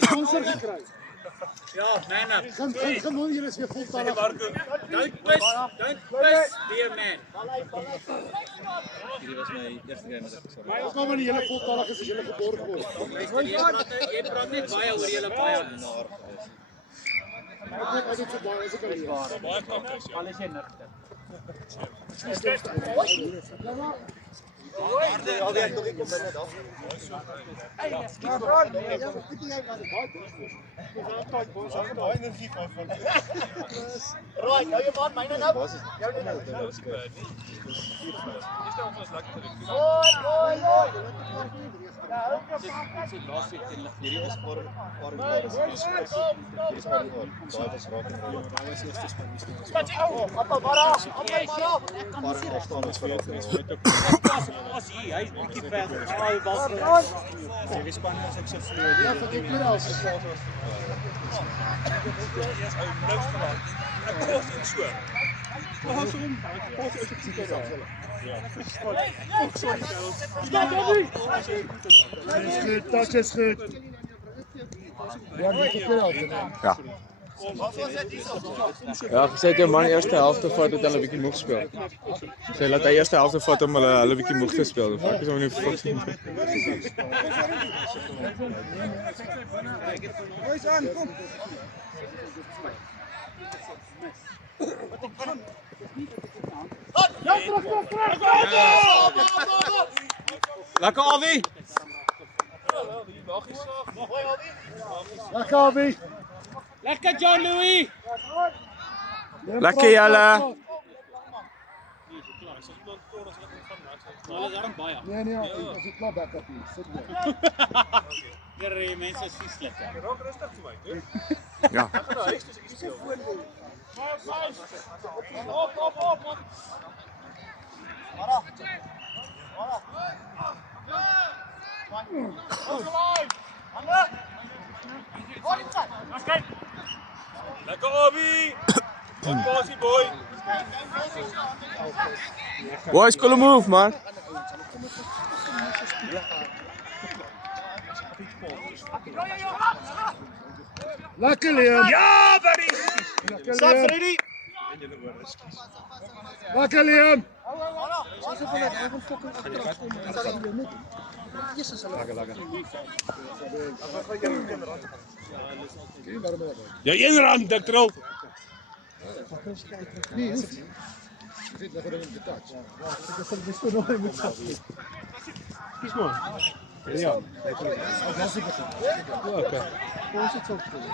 sponsor gekry. Ja, man up. Gaan nou julle is weer voltalig. Don't piss, be a man. Hierdie was my eerste game wat ek gesê het. Maar ons gaan maar die hele voltalig is as julle geborg word. Jy praat net baie oor julle baie. Ek het so baie as ek al hier. Baie kakkers, ja. Alles jy nigter. Right, hou je man, myne nou. Hierdie was paar Dat is goed. Ja, net Ja. Ja, gesê het jou man eerste helfte vat het hulle 'n bietjie moeg speel. Sê laat hy eerste helfte vat om hulle 'n bietjie moeg te speel. Ek is hom nie fucking. Lekker Avi. Lekker Avi. Lekker John Louis. Lekker julle. Nee, as jy klaar back up hier. Sit neer. Hier mense is vieslik. Raak rustig vir my, hè? Ja. Ek gaan na huis toe as ek iets speel. Op. Lekker Avi. Passie boy. Boys, cool move, man. Lekker Liam. Ja, buddy. Lekker Liam. Lekker Liam. Ja, een rand, dik trol. Kies maar. Ja. Okay.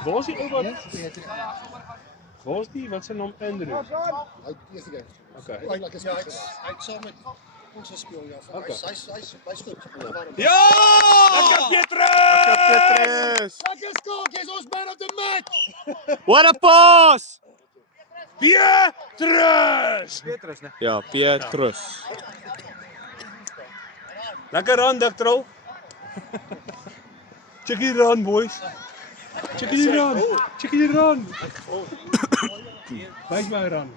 Waar is die ou wat? Waar is die wat se naam Andrew? Hy eerste game. Okay. Hy lekker speel. Hy het saam met ons gespeel, ja. Hy's goed. Ja! Lekker Petrus! Lekker Petrus. Lekker skok, jy's ons man of the match. What a pass! Petrus! Ja, Petrus. Lekker rand, dik trol. Check die run, boys. Check die run. Check die run. Wys my run.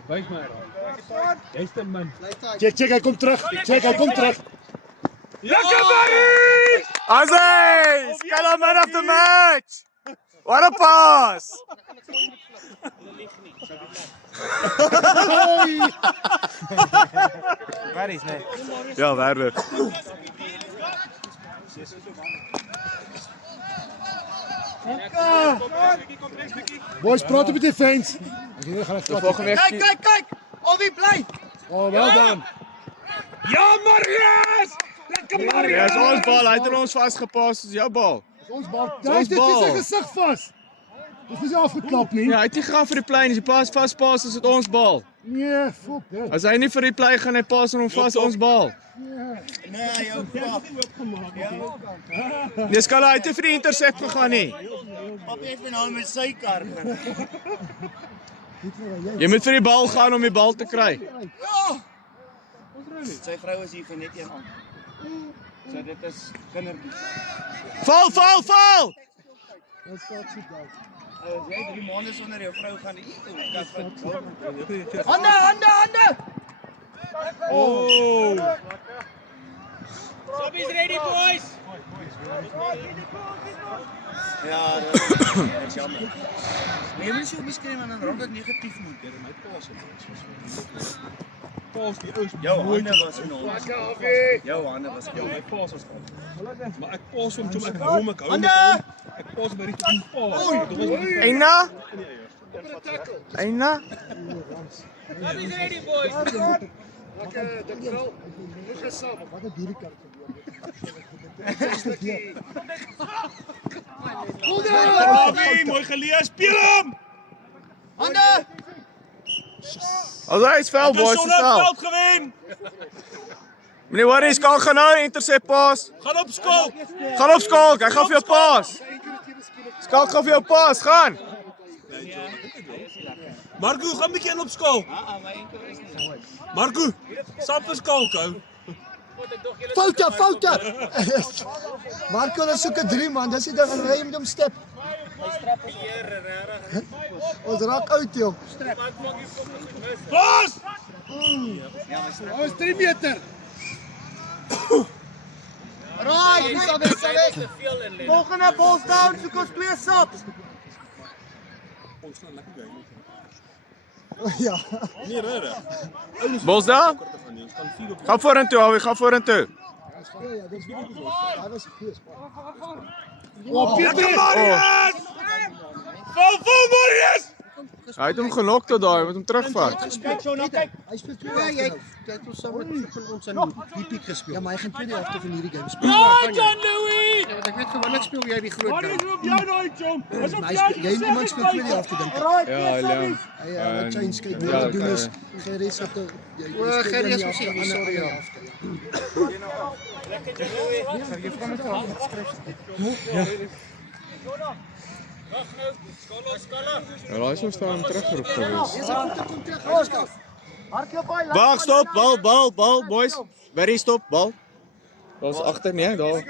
Jy's te min. Check, hy kom terug. Lekker buddy! Azay! Skala man of the match! What a pass! Waar is nee? Ja, waardig. Boys, praat op die defense. Hier gaan ek Volgende week. Kyk. Owie bly. Oh, well done. Ja, Marius! Lekker Ja, Marius! is ons bal. Hy het ons vasgepas, dis jou bal. Ons bal. Ons Dit is bal. sy gesig vas. Dit is nie afgeklap nie. Ja, hy het nie gegaan vir die plein, as hy pas vaspas is dit ons bal. Nee, fuck dit. As hy nie vir die plei gaan hy pas en hom vas ons bal. Nee, jou pap. Nee, Skala hy het nie vir die intercept gegaan nie. Papi het my nou met sy kar. Jy moet vir die bal gaan om die bal te kry. Sy vrou is hier vir net een aan. So dit is kindertjies. Val! Ons gaan sit daar. As jy 3 maande sonder jou vrou gaan eet, Hande! Oh! Subbies ready, boys. Ja, dat is jammer. Maar jy moet so beskree en dan raak ek negatief moet. Ja, my paas het. Paas die ouens. Jou hande was in ons. Jou hande was in Ja, ons. my paas was goed. Maar ek paas hom toe ek hou hom. Ek paas by die team paas. Eina? Eina? Subbies ready, boys. Lekker, dit wel. Hoe gesam. Wat 'n dierekaart Bobby, mooi gelees. Speel hom! Alright, vel boys, Son is het vel. veld gewen. Meneer Warrie, Skalk gaan nou intercept paas. Gaan op skool. Gaan op Skalk, hy gaan vir jou paas. Skalk gaan vir jou paas, gaan. Marco, gaan 'n bietjie in op skool. Marco, stap vir skool hou. Foute. Marco, dan soek 'n 3 man. Dis die ding, hy moet hom step. Ons raak uit, jong. Paas! Ons 3 meter. Right, te veel in. Volgende balls down, soek ons 2 saps. Ja. Nee, reg. Balls daar? Gaan vorentoe, Alwie, gaan vorentoe. Ja, dit is goed. Hy was goed. Oh, Lekker Marius! Vol Marius! Hy het hom gelok tot daai, moet hom terugvat. Hy speel 2 jy het ons saam met ons in die piek gespeel. Ja, maar hy gaan tweede helfte van hierdie game speel. Right, John Louis. Ja, want ek weet gewoonlik speel jy die groot Marius, game. op jou daai jong. Is op Hy jou. speel, jy iemand speel tweede helfte dink ek. Ja, Leon. Hy change kyk ja, wat doen is ja. Gerries op die Gerries was hier, sorry, ja. Ja, daai sou staan teruggeroep gewees. Dis 'n goeie kom terug. Hardloop hy. Wag, stop, bal, boys. Very stop, bal. Daar's agter nee, daar.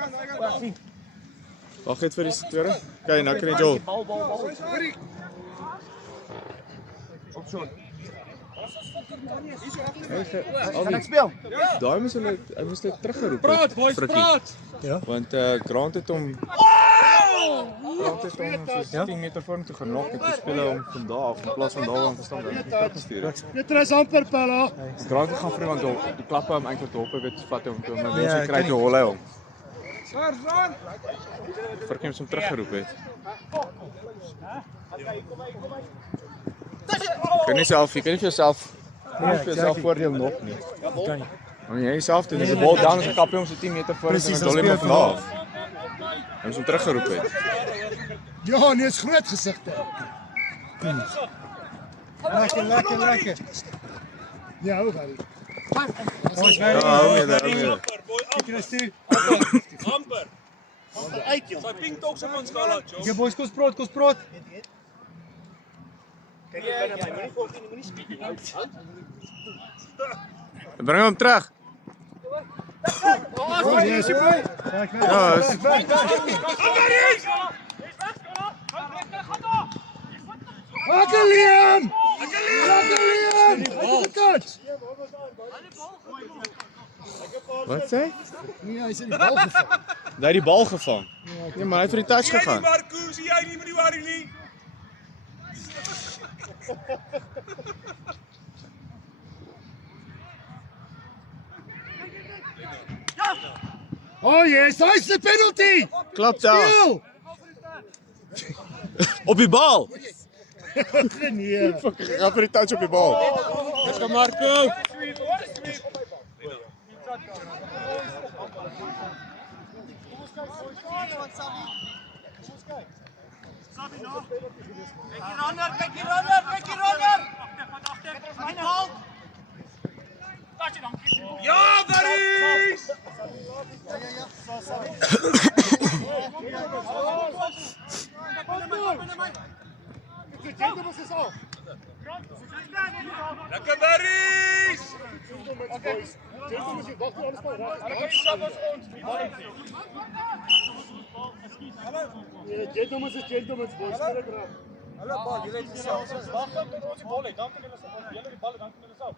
Wag net vir die tweede. Kyk, nou kan jy Joel. Gaan ek speel? Daai moes hy teruggeroep. Praat boys, praat. Want Grant het hom so 10 meter vorentoe genok en toe speel hy hom van daar af in plaas van daar aan te staan en teruggestuur het. Dit is amper Pella. Grant het gaan vir want die klappe hom eintlik op en weet vat hom toe maar mense kry toe hol hy hom. Verkeers hom teruggeroep het. Kan nie self, jy kan nie vir jouself voordeel nog nie. Kan. Want jy self doen, as die bal down is 'n kappie om so 10 meter voor en dan dol hy maar vanaf. Hy het hom teruggeroep het. Ja, nee, is groot gesigte. Lekker. Ja, hoe gaan dit? Ja, hou mee. Amper. Uit joh. Sy pink tog so van skaal uit, joh. Ja, boys, kom spraak. Bring hom terug. Oh, yes. Ja, is Lekker Liam! Wat? Wat sê? Nee, hy het die bal gevang. Hy het die bal gevang. Nee, maar hy het vir die touch gegaan. Marco, sien jy nie met die worry nie? Oh yes, hy's die penalty. Klap daar. Speel. Op die bal. Nee. Gaan vir die touch op die bal. Dis vir Marco. Kyk hieronder. Ja, Maries! Lekker Maries! Gentlemen's boys. Hallo, Paul, julle het selfs wag tot ons die bal het. Dan kan julle die bal dan kan julle self.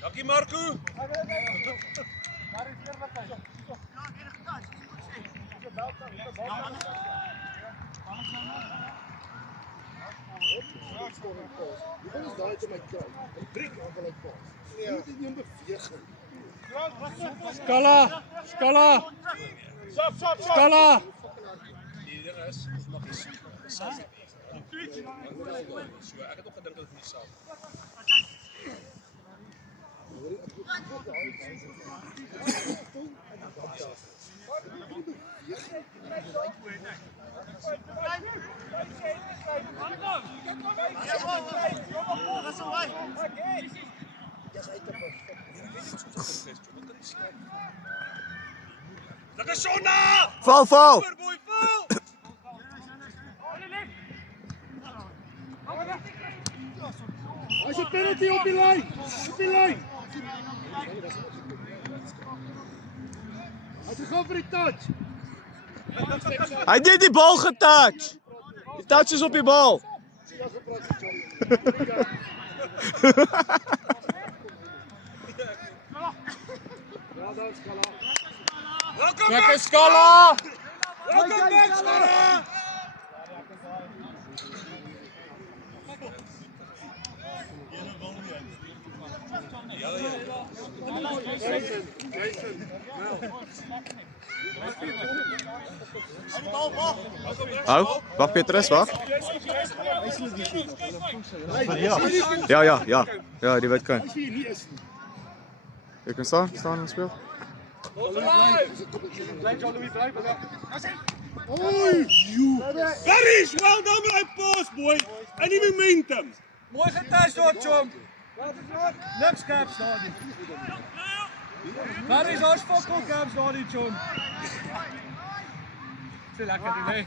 Dankie Marco. Hoe is daai te my kry? 'n Breek of 'n pas. Nee, dit is nie 'n beweging. Skala. Skala. Die ding is nog nie so ek het ook gedink dat dit nie sal. Lekker Sonna! Val. Boy, val! Hy's 'n penalty op die lyn. Hy's gegaan vir die touch. Hy het net die bal getouch. Die touch is op die bal. Lekker Skala! Welkom back Skala! Hou, wag Petrus, wag. Ja, die weet kan. Jy kan staan en speel. Garrish, well done my pass boy. Any momentum. Mooi getouch daar, chom. Niks caps daar nie. Daar is ons fokol caps daar nie, chom. Sê lekker die nee.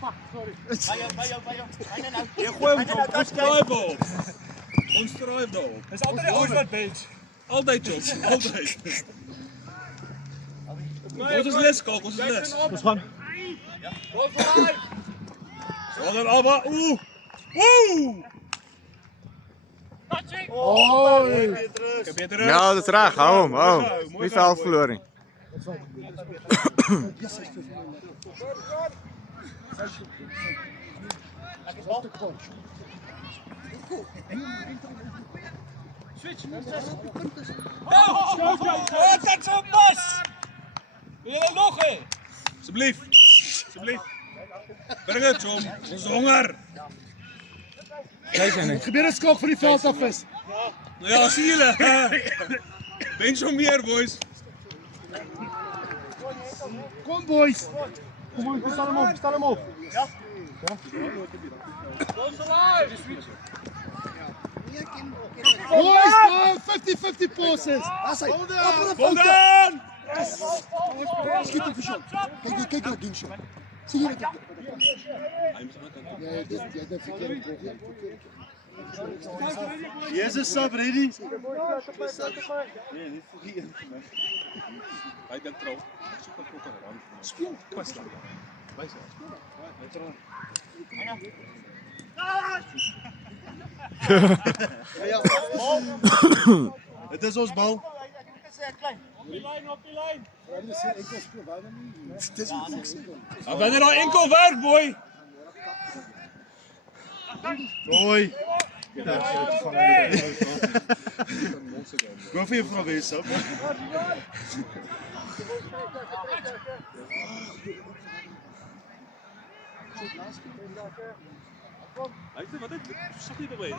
Jy gooi hom op ons draaibal. Ons draaibal. Dis altyd die ouens wat bench. Altyd chom, altyd. Ons is les kalk, ons is les. Ons gaan. Goal vooruit. Wel dan Alba. Woe! Beter. Ja, dit is reg. Hou hom. Nie veld verloor nie. Switch. Wat is so bas? Wil jy nog hê? Asseblief. Bring dit chom. Ons is honger. Gebeur 'n skok van die veld af is. Nou ja, sien julle. Ben so meer boys. Kom boys. Kom ons stel hom op. Ja. Boys, no, 50-50 passes. As hy. Kom dan. Skiet op die shot. Kyk hoe doen shot. Sien jy dit? Nee, dit jy het verkeerde program. Jesus sub ready. Hy dink trou. Super kokker rand. Speel. Pas dan. Wys hy. Dit is ons bal. Op die lyn. Dan wanneer daai enkel werk boy. Mooi. Go vir jou vrou wees op. Hy sê wat het sak nie by.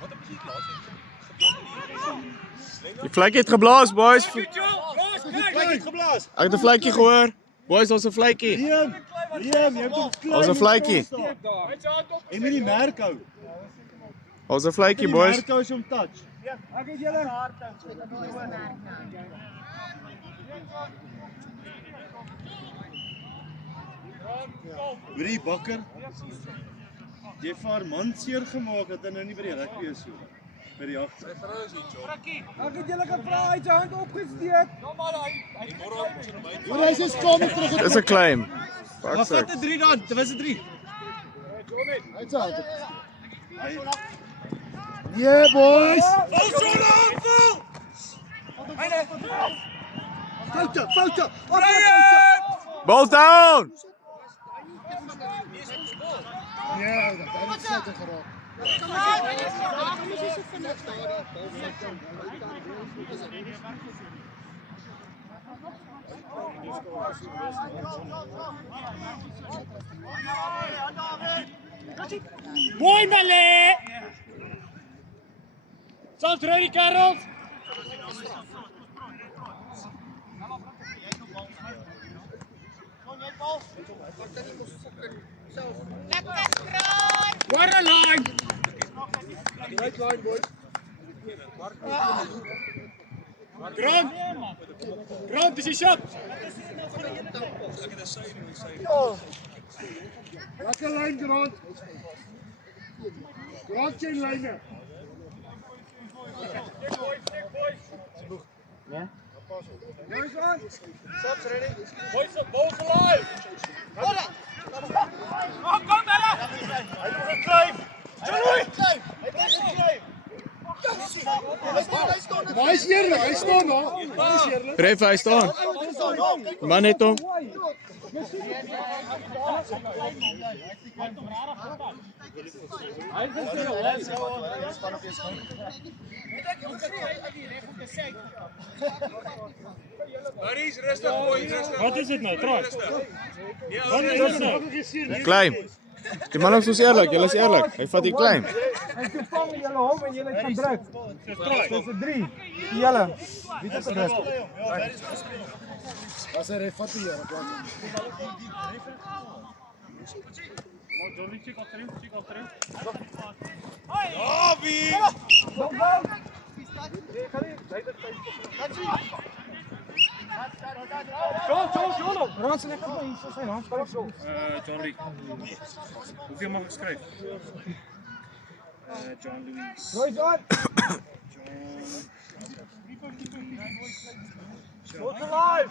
Wat het jy laat gebeur? Die vlekkie het geblaas, boys. Kyk geblaas. Ek het 'n vlekkie gehoor. Boys, daar's 'n vlekkie. Liam, jy moet hom klein. Daar's 'n vlekkie. Jy moet die merk hou. Daar's 'n vlekkie, Die boys. merk hou as jy hom touch. Ek het julle. Hoorie bakker. Jy het vir haar man seer gemaak dat hy nou nie by die rugby is so. By die agter. Ek het julle gevra, hy het sy hand opgesteek. Hoor hy is kom terug. Dis 'n claim. Wat vat 'n 3 dan? Dit was 'n 3. Hy's uit. Yeah, boys. Fouten, fouten. Ball down! Ja, dat is zeker geraakt. Mooi, Melle! Soms ready, Karel! What a line! Right line, boys. Grant, is je shot! Lekker lijn, Grant. Grant geen lijnen. Boys, both alive! Oh, kom Bella! Hij moet het klein! Maar hij is eerlijk, hij staat nog. Hij is eerlijk. Ref, hij staan. Maar net om. Buddies, rustig boys, rustig. Wat is dit nou, trouwens? Wat is dit nou? Klein. Die man is dus eerlijk, jullie is eerlijk. Hij vat die klein. En toen vangen jullie hom en jullie het gebruikt. Dat is 3. Jullie. Wie het gebruikt? Dat is een ref van hier. Johnny, check achterin. Oh, wie? John! Rans lekker bij hier, zo zijn Hans. Kom zo. John Lee. Hoeveel mag ik schrijven? John Louis. Roy John. Both alive!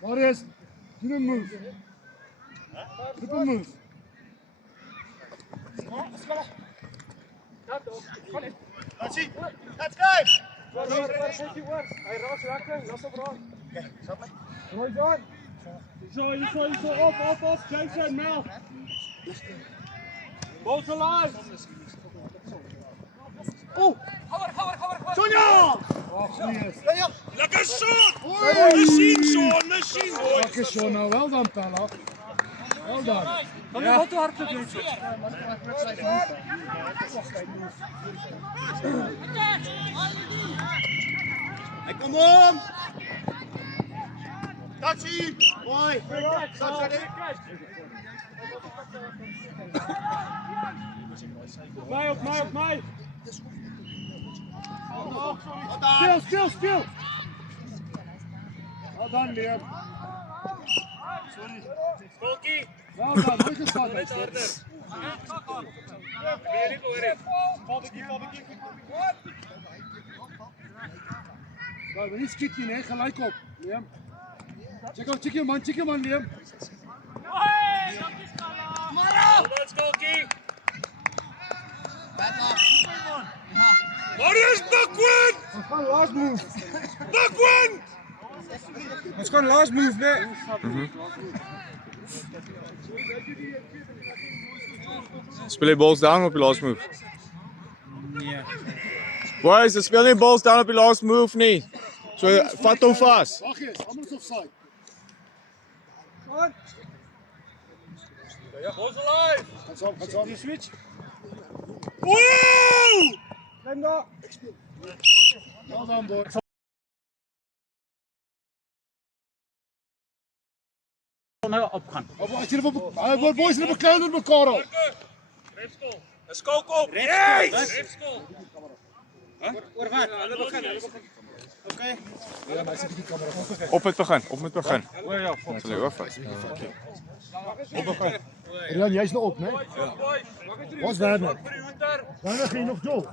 Marius, doe een move. Doe een move. Hij raast lekker, las op raak. Roy John. Zo, op, Jason, Mel. Both alive! Lekker shot! Machine, Sean, machine! Lekker zo, nou wel dan, Pella. Wel dan. Kan je wat te hard doen? Hey, kom om! Tachi! Mooi! Op mij! Stil! Wel dan, Liam. Kolkie! Wel dan, mooi gestaan. Maar we niet schieten, hè? Gelijk op, Liam. Check je man, Liam. Let's Kolkie! Marius, backward! Dat is gewoon last move. Backward! Dat is gewoon last move, nee. Speel je balls down op je last move? Nee. Boys, ze speel niet balls down op je last move niet. Zo, vat hem vast. Wacht eens, allemaal is offside. Both alive! Gaat zo. Switch. Woe! Neem daar. Wel dan, boy. Als je er boys hebben kleiner met elkaar op. Let's go, op! Yes! Op het begin. Zal je wachten? Rian, jij is nog op, nee? Wat is Werner? Werner, ging je nog door?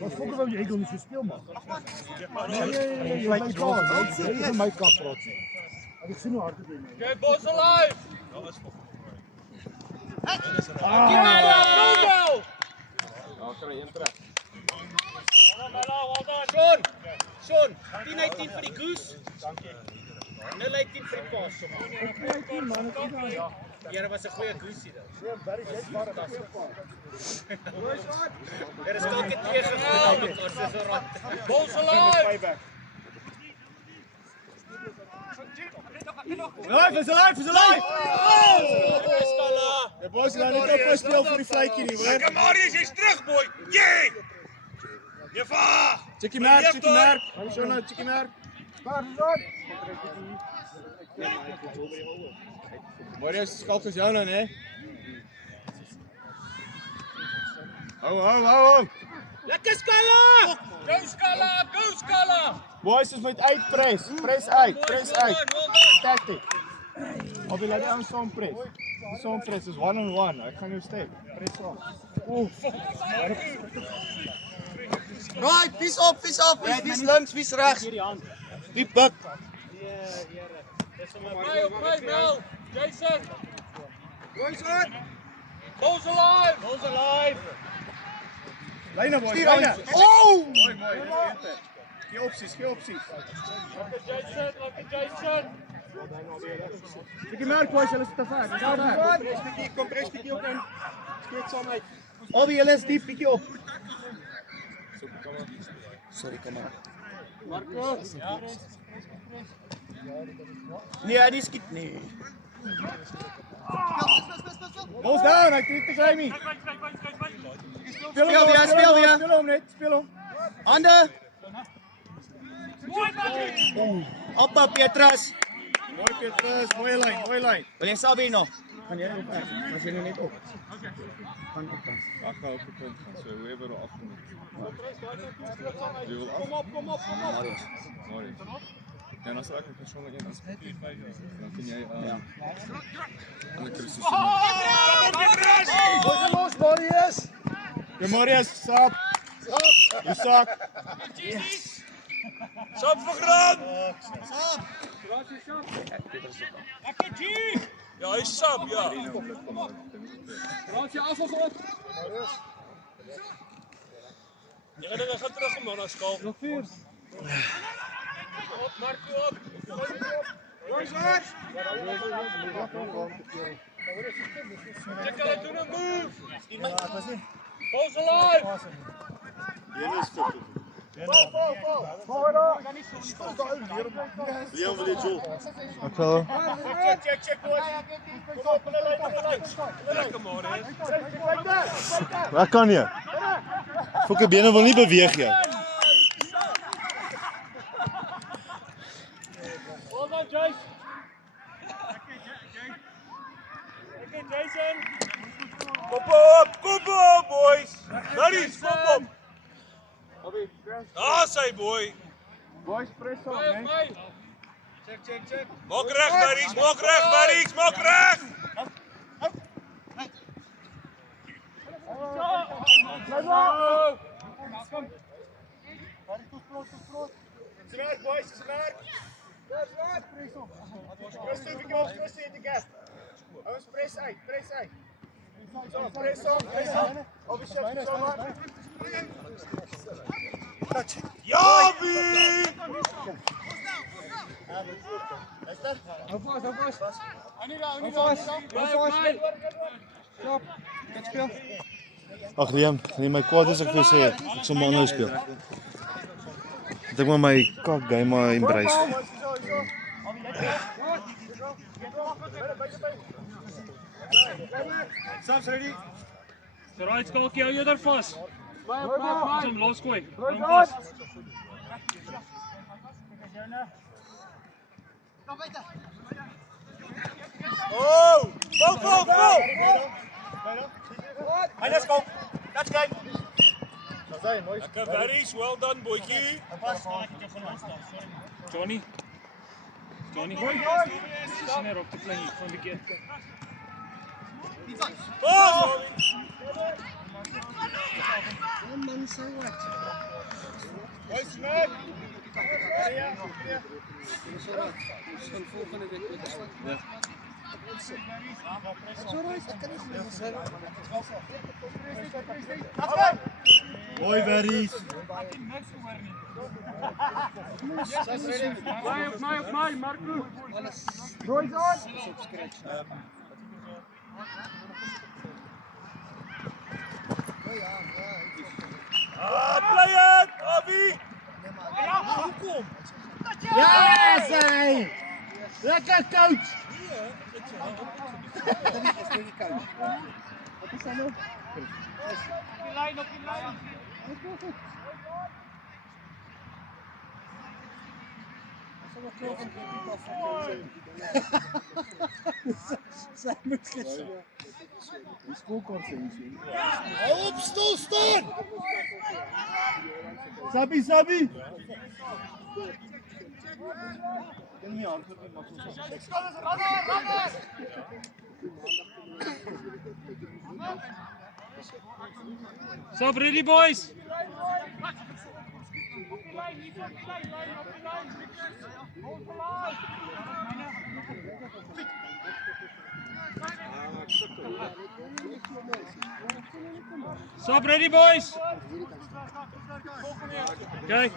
Wat vroeger wou jy doen so speel man. Nee, jy is klaar. Jy is my kap trots. Ek sien hoe hard dit is. Okay, boss alive. Sean, 10-18 vir die goose. 0-18 vir die paas. Ja, dat was 'n goeie goose dan. Er is dalk 'n teëgegoed op mekaar soos 'n rat. Boss alive. Alive, is alive, is alive! Skala. Die boys laat net op speel vir die vletjie nie, hoor. Marius, jy's terug, boy. Jee! Jeffa! Chickie merk, chickie merk. Ons sien nou chickie merk. Marius, skalk is jou nou, hè? Hou. Lekker Skala! Go Skala! Boys is met uitpress. Press uit. Well done. Tactic. Of jy laat aan saam press. Saam press is 1-on-1. Ek gaan jou step. Press saam. Right, vis op. Vis links, vis regs. Die buk. Okay, Mel. Jason. Boss alive. Lyne boys, Stuur lyne. aan. Oh! Mooi, dis beter. Gee opsies. Jason. Chickie merk boys, hulle is te ver. Kom press bietjie op in. Steek saam uit. Al die julle is diep bietjie op. Sorry, kom maar. Nee, die skiet nie. Balls down, hy trek te Jamie. Speel hom net, speel hom. Hande. Oppa Petrus. Mooi Petrus, mooi lyn. Wil jy Sabie nog? Gaan jy op? As jy nie net op. Gaan op dan. Ag, op die punt. So whoever er afkom. Wie wil af? Kom op. Marius. Ja, dan sal ek 'n persoon een as dan kan jy Ja. aan die Christus. Los Marius. Ja, Marius, stop. You suck. Stop vir grond. Ja, hy's sap, ja. Raak jy af of op? Ja, dan gaan terug om na skaal. Nog 4. Op, Marco op. Check hulle doen 'n move. Boss alive. Leon wil jy Joel. Check boys. Kom op, hulle lyn. Lekker maar, hè. Waar kan jy? Fokke bene wil nie beweeg jy. Well done, Jason. Okay, Jason. Kom op, boys. Daddies, kom op. Daar sy boy. Boys, press op, Hey, hè. hey. Check. Maak reg, buddies. Maak reg. Smaak boys, smaak. Christo, bietjie op, Christo in die gap. Ons press uit. So, press op. Obviously, so maar. Jabi! Hou vas. Stop. Dit speel. Ag Liam, nee my kwaad is ek vir sê, ek sal maar nou speel. Ek maar my kak game maar embrace. Sam's ready. So right, skalkie, hou jou daar vas. Som losgooi. Hou vas. Oh! Go! Hey, let's go. Let's go. Lekker berries, well done, boytjie. Johnny. Sien hier op die klein van die keer. One man so what? Boys, man. Dis alright. Ons gaan volgende week weer besluit. Ja. Dis alright, ek kan nie. Hoi Berries. Op my, Marco. Alles. Boys on. Play it, Avi. Ja, sy. Lekker coach. Dit is nie die coach. Wat is nou? Op die lyn. Sal ek nog 'n bietjie af. Sy moet gesê. Die skoolkort sê nie. Hou op, staan. Sabi. Kan nie antwoord nie, maar ons Stop ready, boys. Stop ready, boys. Okay.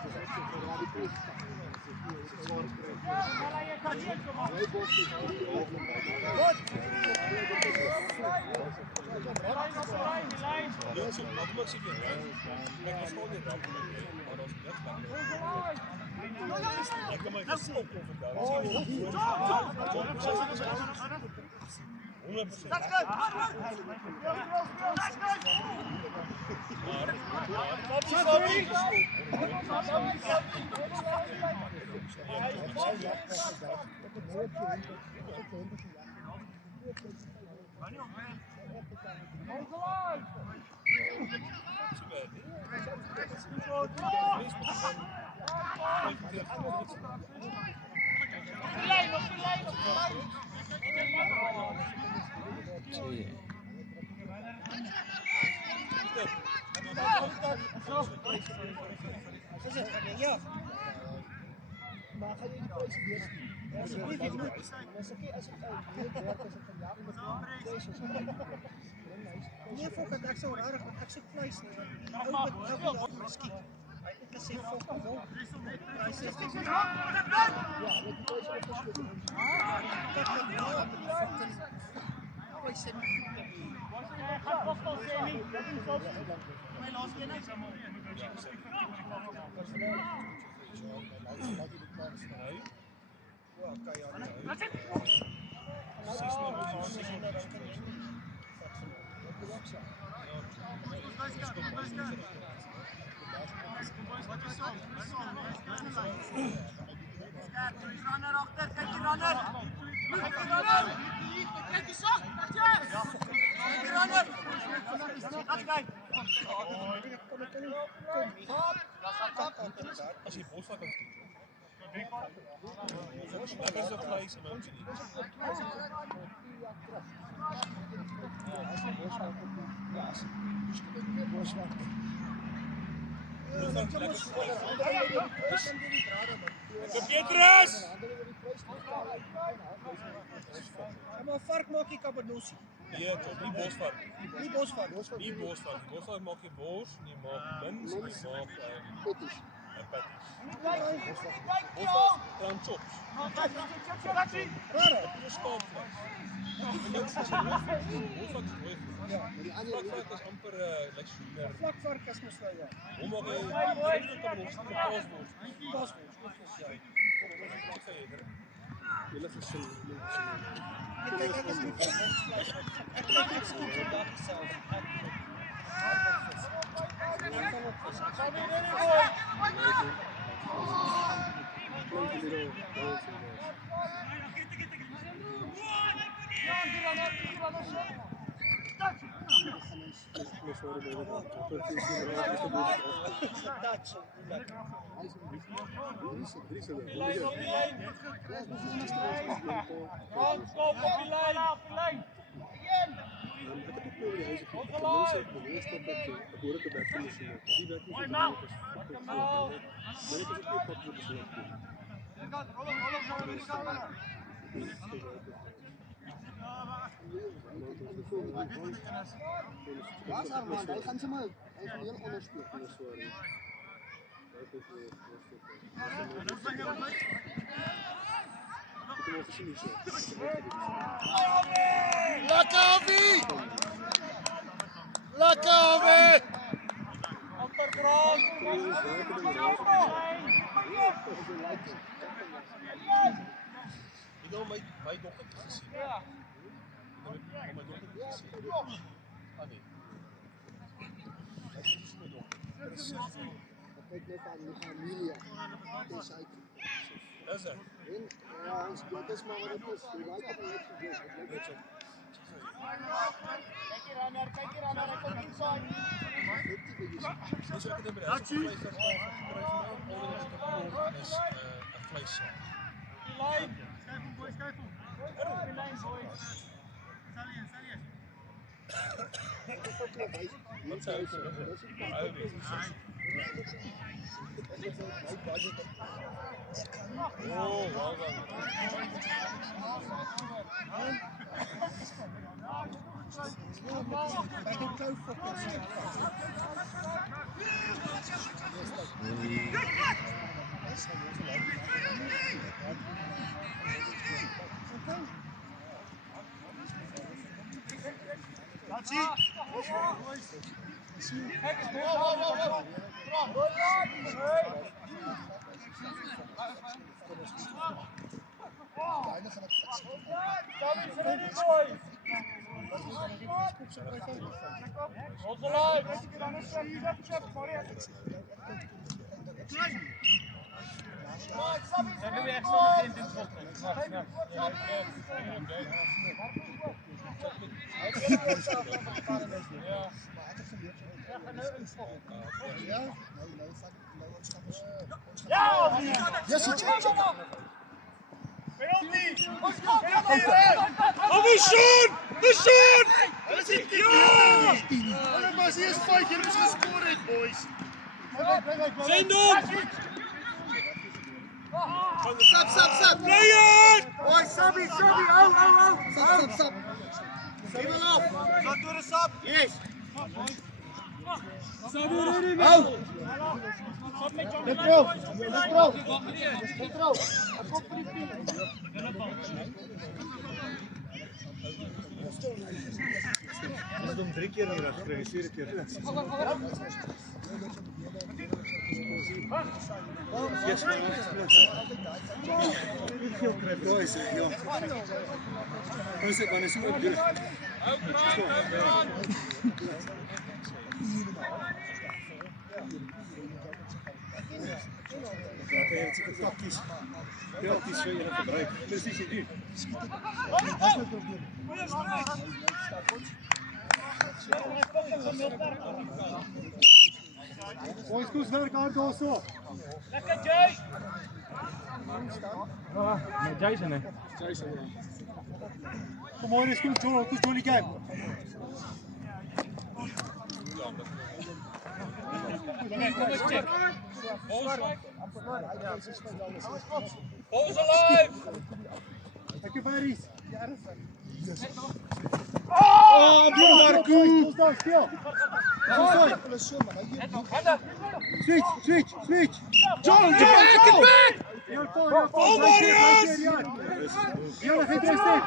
Ja. Maar gaan jy die pryse lees? Asseblief, jy moet. Dis okay as ek werk as ek vandag met nee, fok, ek sou rarig, want ek soek vleis nie. Ou met miskien. Ek kan sê fok, wel. Pryse is dit. Ja, dit is opgesloot. Kyk net nou op die fucking pryse nie. Gaan fok al sê nie. My laaste een is almal. As jy bosvat kan skiet. Daar is 'n vleis in ons. Petrus! Maar vark maak jy kabernosie. Nee, tot die bosvark. Nie bosvark. Die bosvark. Die bosvark maak jy bors, jy maak mince, jy maak Petties. patties. Dan chops. Rare. Dis skaapvleis. Mince is bosvark is mooi. Ja, maar die ander Vlakvark is amper like super. vlakvark as mos nou ja. Hoe maak jy kan ons die paasbors. Julle gesin. Kyk, ek is nie vleis. Ek kyk net skiet vandag self. Waar is Armand? Hij gaat ze maar heel onderspelen. Lekker, Avi! Lekker, Avi! Ik wil mijn dochter gezien. Ja. Mijn dochter gezien. Ah nee. Kijk net aan Amelia. Dat Dat is het. Ja, dat is maar wat het is. Je lijkt het niet gegeven. Kijk hier aan, hij komt inside. Dus ik heb er echt een vlees. Wat zou oh, well done. Boys, goed werk aan Dosso. Lekker, Jay! Nee, Jason, hè? Kom on, is goed, Johnny. Goed, Johnny, kijk. Balls alive! Lekker, Paris. Oh, Marco! Stil, stil. Switch. John, get back! Oh, Marius! Ja, geen testing.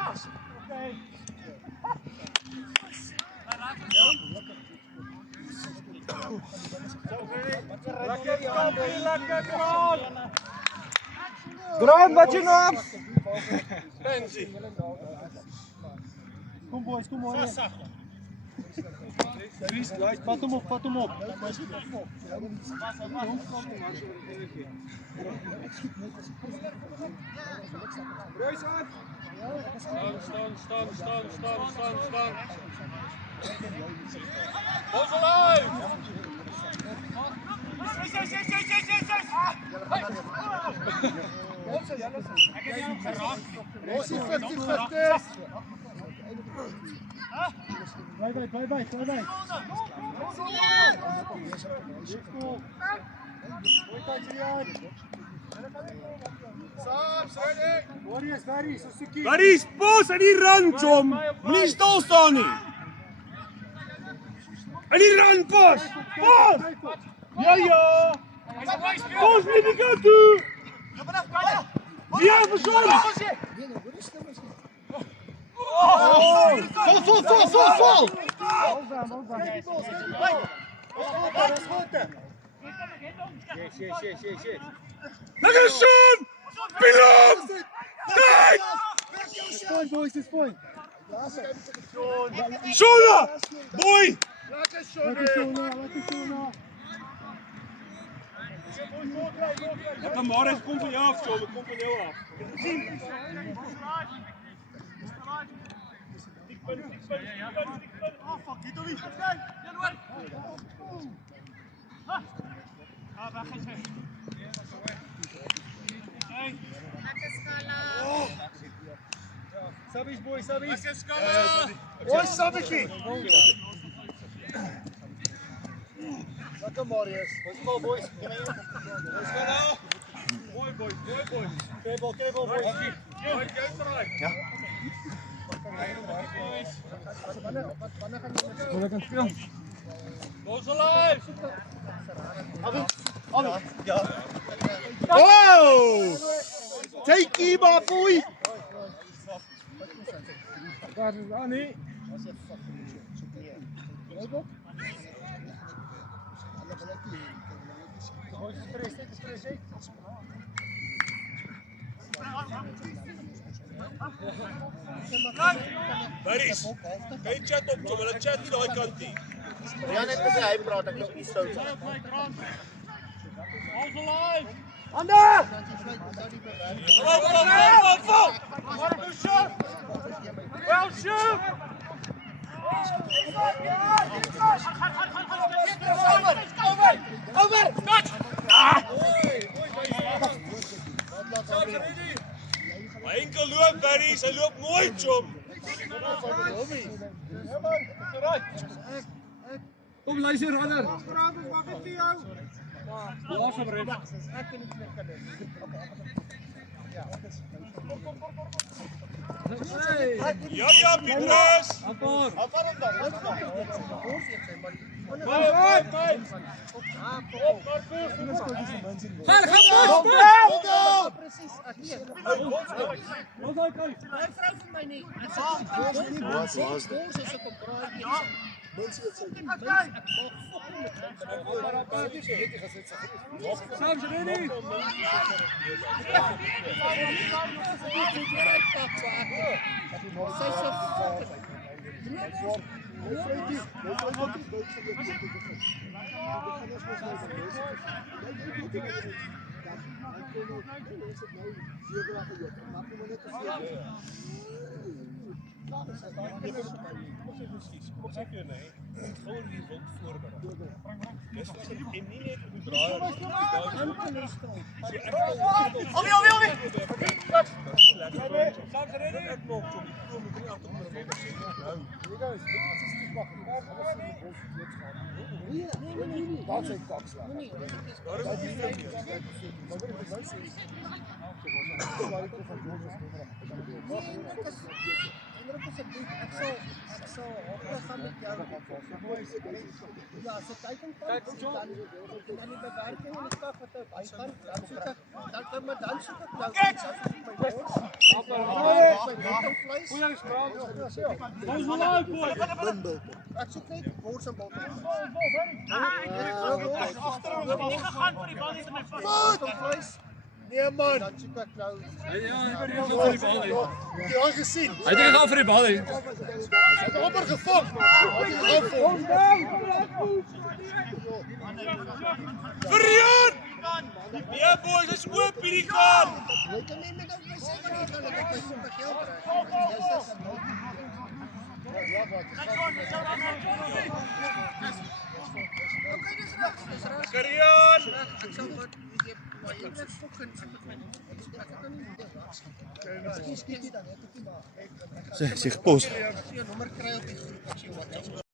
Grant, wat je nog? Kom boys, kom on. Vat hem op. Staan. Balls alive! Rossi 50-50. Bly by. Mooi tyd hier. Warriors, so soekie. Barry's pos in die run, chom. Moenie stil staan nie. In die run, pos. Pos. Ja. Pos nie die kant toe. Ja, verstaan. Vol. Lekker Sean. Pilot. Kijk. Point, boys, this point. Shona. Boy. Lekker Shona. Lekker Marius, kom van jou af, Sean. Kom van jou af. Subbies, boys, subbies. Oi, Sabietjie. Lekker Marius. Ons bal, boys. Mooi boy. Kry bal, boys. Ja. Wanneer kan speel? Ons alive. Oh! Take him up, boy. Daar is aan nie. Barry's. Kyk chat op, chom. Hulle chat nie daai kant nie. Ja, net gesê hy praat ek nog nie sou. Ons alive. Ander! Vol. Well shoot. My enkel loop, Barry's. Hy loop mooi, chom. Kom luister, Runner. Ja, Pietrus. Nee man. Jy het gesien. Hy het gaan vir die bal hier. Hy het amper gevang. Verjaar! Nee boys, dis oop hierdie kant. Jy kan nie met my sê van nie, dan ek my super geld kry. Okay, dis reg. Karian! Ek sal wat maar jy net fucking ek kan nie dit. Ek skiet nie dan net ek maar. Sê gepos. As jy 'n nommer kry op die actually watch it.